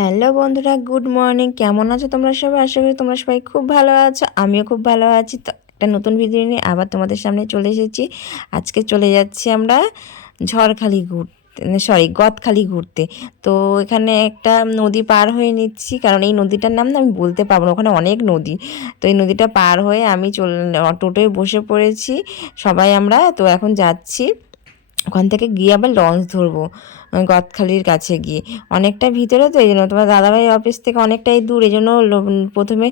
Hello বন্ধুরা, good morning. কেমন আছো তোমরা সবাই? আশা করি তোমরা সবাই খুব ভালো আছো, আমিও খুব ভালো আছি। তো একটা নতুন ভিডিও নিয়ে আবার তোমাদের সামনে চলে এসেছি। আজকে চলে যাচ্ছি আমরা ঝড়খালি ঘুরতে সরি গদখালি ঘুরতে। তো এখানে একটা নদী পার হয়ে নিচ্ছি, কারণ এই নদীটার নাম না আমি বলতে পারব না, ওখানে অনেক নদী। তো এই নদীটা পার হয়ে আমি চল টোটোয় বসে পড়েছি, সবাই আমরা। তো এখন যাচ্ছি। ওখান থেকে গিয়ে আবার লঞ্চ ধরবো গদখালির কাছে গিয়ে। অনেকটা ভিতরে তো, এই জন্য তোমার দাদাভাই অফিস থেকে অনেকটাই দূর, এই জন্য প্রথমে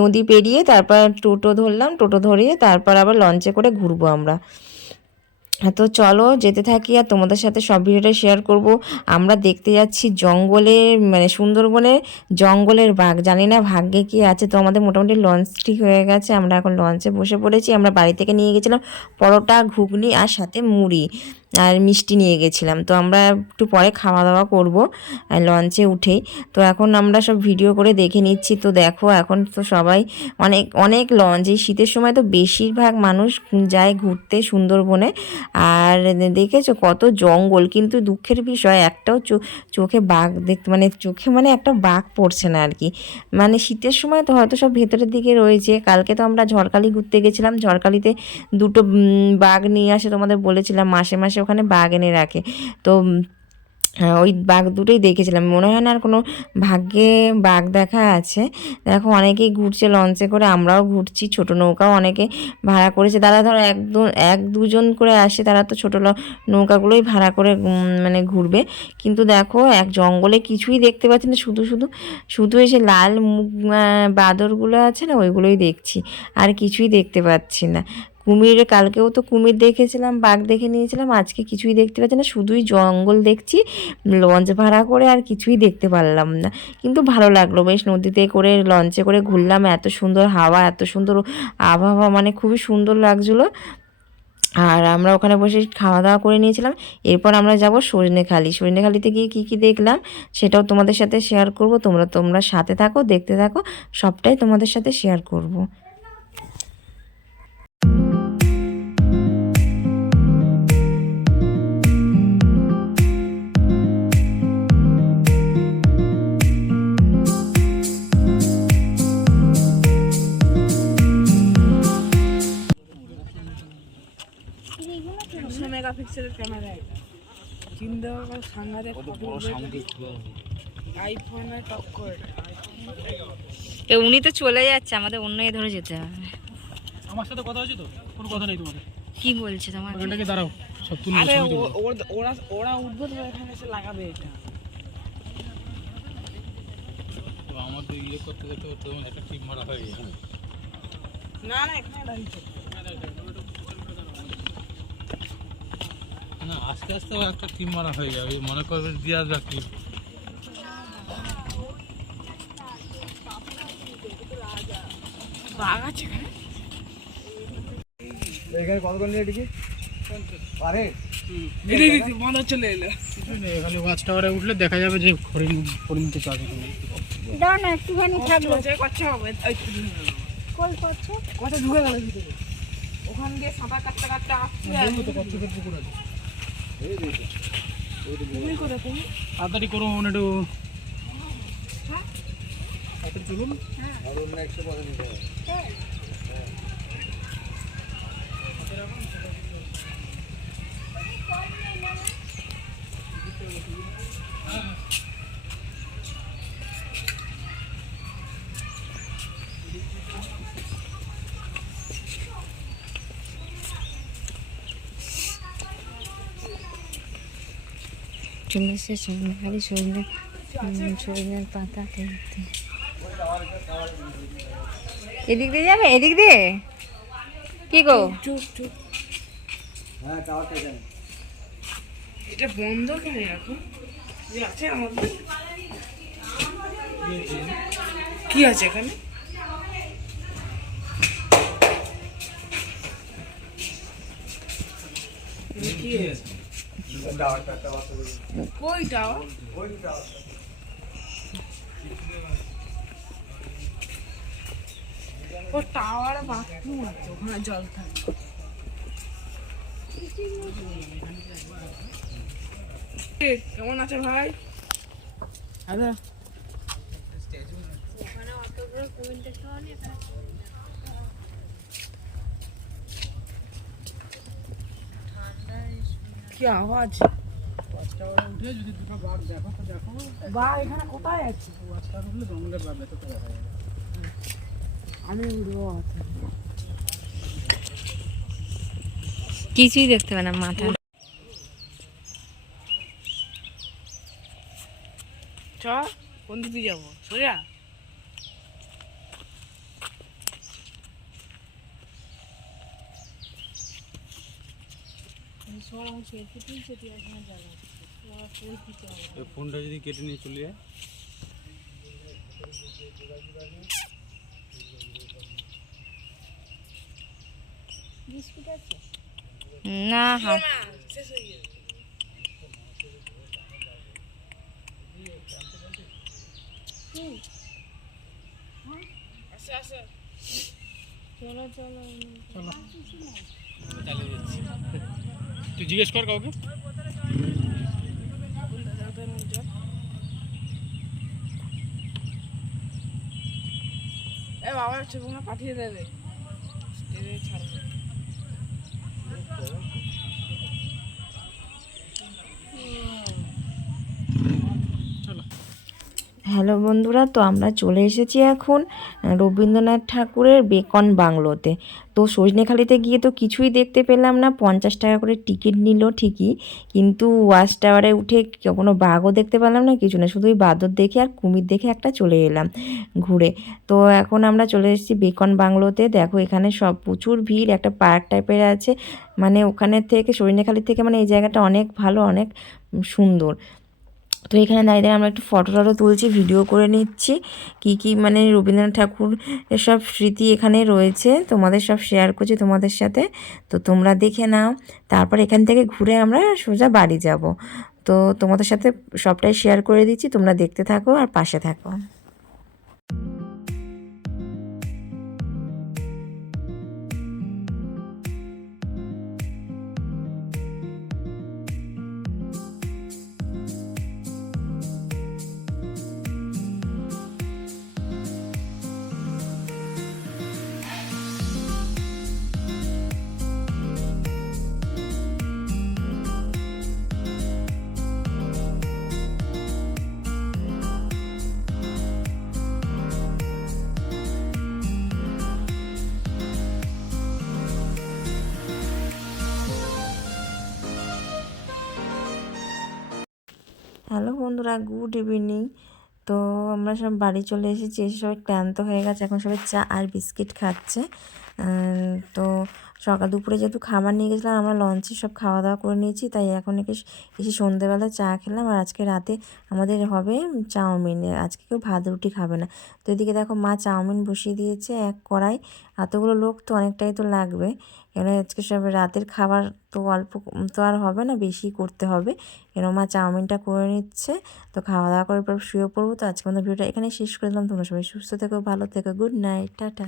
নদী পেরিয়ে তারপর টোটো ধরলাম, টোটো ধরিয়ে তারপর আবার লঞ্চে করে ঘুরবো আমরা। তো চলো যেতে থাকি আর তোমাদের সাথে সব ভিডিওটা শেয়ার করব। আমরা দেখতে যাচ্ছি জঙ্গলে মানে সুন্দরবনে জঙ্গলের বাঘ। জানি না ভাগ্যে কি আছে, তো আমাদের মোটামুটি লঞ্চ ঠিক হয়ে গেছে। আমরা এখন লঞ্চে বসে পড়েছি। আমরা বাড়ি থেকে নিয়ে গেছিলাম পরোটা, ঘুগনি আর সাথে মুড়ি। আর মিষ্টি নিয়ে গেছিলাম। তো আমরা একটু পরে খাওয়া দাওয়া করব লঞ্চে উঠেই। তো এখন আমরা সব ভিডিও করে দেখে নিচ্ছি। তো দেখো, এখন তো সবাই অনেক অনেক লঞ্চ এই শীতের সময় তো বেশিরভাগ মানুষ যায় ঘুরতে সুন্দরবনে। আর দেখেছ কত জঙ্গল, কিন্তু দুঃখের বিষয় একটাও চোখে বাঘ দেখতে মানে চোখে মানে একটা বাঘ পড়ছে না আর কি। মানে শীতের সময় তো হয়তো সব ভেতরের দিকে রয়েছে। কালকে তো আমরা ঝড়খালি ঘুরতে গেছিলাম। ঝড়খালিতে দুটো বাঘ নিয়ে আসে তোমাদের বলেছিলাম। মাসে মাসে ওখানে বাঘ এনে রাখে। তো হ্যাঁ, ওই বাঘ দুটোই দেখেছিলাম। মনে হয় না আর কোনো ভাগ্যে বাঘ দেখা আছে। দেখো অনেকেই ঘুরছে লঞ্চে করে আমরাও ঘুরছি। ছোট নৌকাও অনেকে ভাড়া করেছে। তারা ধরো এক দু এক দুজন করে আসে তারা তো ছোটো নৌকাগুলোই ভাড়া করে মানে ঘুরবে। কিন্তু দেখো এক জঙ্গলে কিছুই দেখতে পাচ্ছি না। শুধু শুধু শুধু এসে লাল মুখ বাঁদরগুলো আছে না ওইগুলোই দেখছি। আর কিছুই দেখতে পাচ্ছি না। কুমির, কালকেও তো কুমির দেখেছিলাম, বাঘ দেখে নিয়েছিলাম, আজকে কিছুই দেখতে পাচ্ছি না, শুধুই জঙ্গল দেখছি, লঞ্চ ভাড়া করে আর কিছুই দেখতে পারলাম না। কিন্তু ভালো লাগল, বেশ নদীতে করে, লঞ্চে করে ঘুরলাম, এত সুন্দর হাওয়া, এত সুন্দর আবহাওয়া মানে খুবই সুন্দর লাগছিল। আর আমরা ওখানে বসে খাওয়া দাওয়া করে নিয়েছিলাম, এরপর আমরা যাব সজনেখালি সজনেখালিতে গিয়ে কী কী দেখলাম, সেটাও তোমাদের সাথে শেয়ার করব, তোমরা তোমরা সাথে থাকো, দেখতে থাকো, সবটাই তোমাদের সাথে শেয়ার করব। মেগাপিক্সেলের ক্যামেরা এটা। চিন্তা করে সাংঘাতিক আইফোনে টক্কর। এ উনি তো চলে যাচ্ছে আমাদের অন্য ধরে যেতে হবে। আমার সাথে কথা হয়েছে তো? কোনো কথা নেই তোমাদের। কি বলছে তোমার? ওখানটাকে দাঁড়াও সব আরে ওর- ওরা ওরা উঠবে তো এখানে এসে লাগাবে এটা। তো আমার ইয়ে করতে করতে একটা টিম মারা হয়ে না না এখানে দাঁড়িয়েছে না আস্তে আস্তে একটা টিম মারা হয়ে যাবে মনে করবে দিয়ে আসবে টিম এখানে? নিয়ে উঠলে দেখা যাবে যে হরিণ হরিণ থেকে আছে তুমি দাও না একটুখানি থাকল যে কচ্ছা হবে। এই তো ঢুকে গেল। কই করছ কচ্ছা ঢুকে গেল ভিতরে। ওখান দিয়ে সাঁতার কাটতে কাটতে আসছে পুকুর আছে। তাড়াতাড়ি করুন একটু তাড়াতাড়ি চলুন আর অন্য একশো নিতে হবে চলে এসে সজনেখালি সজনে সজনের পাতা তুলতে এদিক দিয়ে যাবে? এদিক দিয়ে? কি গো? হ্যাঁ এটা বন্ধ কেন এখন? আছে আমাদের? কি আছে এখানে কি আছে? কই টাওয়ার ওই টাওয়ার ও টাওয়ারে বাথরুম আছে ওখানে জল থাকে। কেমন আছে ভাই? আরে কি আওয়াজ ওয়াচ টাওয়ারে উঠে দেখো দেখো বা এখানে কোথায় আছে? আমি উড়বো কিছুই দেখতে পায় না মাথা চ কোন দিকে যাব? সোজা? ফোনটা যদি কেটে নিয়ে চলে যায় বিস্কুট আছে? না হয়ে আসে চলো চলো। চালিয়ে যাচ্ছি তুই জিজ্ঞেস কর কাউকে। পাঠিয়ে দেবে হ্যালো বন্ধুরা, তো আমরা চলে এসেছি এখন রবীন্দ্রনাথ ঠাকুরের বেকন বাংলোতে। তো সজনেখালিতে গিয়ে তো কিছুই দেখতে পেলাম না, পঞ্চাশ টাকা করে টিকিট নিল ঠিকই, কিন্তু ওয়াচ টাওয়ারে উঠে কোনো বাঘও দেখতে পেলাম না, কিছু না শুধু ওই বাদর দেখে আর কুমির দেখে একটা চলে এলাম ঘুরে। তো এখন আমরা চলে এসেছি বেকন বাংলোতে, দেখো এখানে সব প্রচুর ভিড়, একটা পার্ক টাইপের আছে মানে ওখানে থেকে, সজনেখালি থেকে মানে এই জায়গাটা অনেক ভালো, অনেক সুন্দর। তো এখানে দাঁড়িয়ে আমরা একটু ফটো টটো তুলছি ভিডিও করে নিচ্ছি, কি কি মানে রবীন্দ্রনাথ ঠাকুর সব স্মৃতি এখানে রয়েছে, তোমাদের সব শেয়ার করছি তোমাদের সাথে, তো তোমরা দেখে নাও, তারপর এখান থেকে ঘুরে আমরা সোজা বাড়ি যাব। তো তোমাদের সাথে সবটাই শেয়ার করে দিচ্ছি, তোমরা দেখতে থাকো আর পাশে থাকো। হ্যালো বন্ধুরা, গুড ইভিনিং। তো আমরা সব বাড়ি চলে এসেছি, এসে সবাই ক্লান্ত হয়ে গেছে, এখন সবাই চা আর বিস্কিট খাচ্ছে। তো সকাল দুপুরে যেহেতু খাবার নিয়ে গেছিলাম, আমরা লঞ্চে সব খাওয়া দাওয়া করে নিয়েছি, তাই এখন একে এসে সন্ধেবেলা চা খেলাম আর আজকে রাতে আমাদের হবে চাউমিন। আজকে কেউ ভাত রুটি খাবে না। তো এদিকে দেখো মা চাউমিন বসিয়ে দিয়েছে এক কড়াই, এতগুলো লোক তো অনেকটাই তো লাগবে। কেন আজকে সব রাতের খাবার তো অল্প তো আর হবে না, বেশি করতে হবে। কেন মা চাউমিনটা করে নিচ্ছে, তো খাওয়া দাওয়া করে পর শুয়ে পড়ব। তো আজকে আমাদের ভিডিওটা এখানে শেষ করে দিলাম। তোমরা সবাই সুস্থ থেকো, ভালো থেকো গুড নাইট টাটা।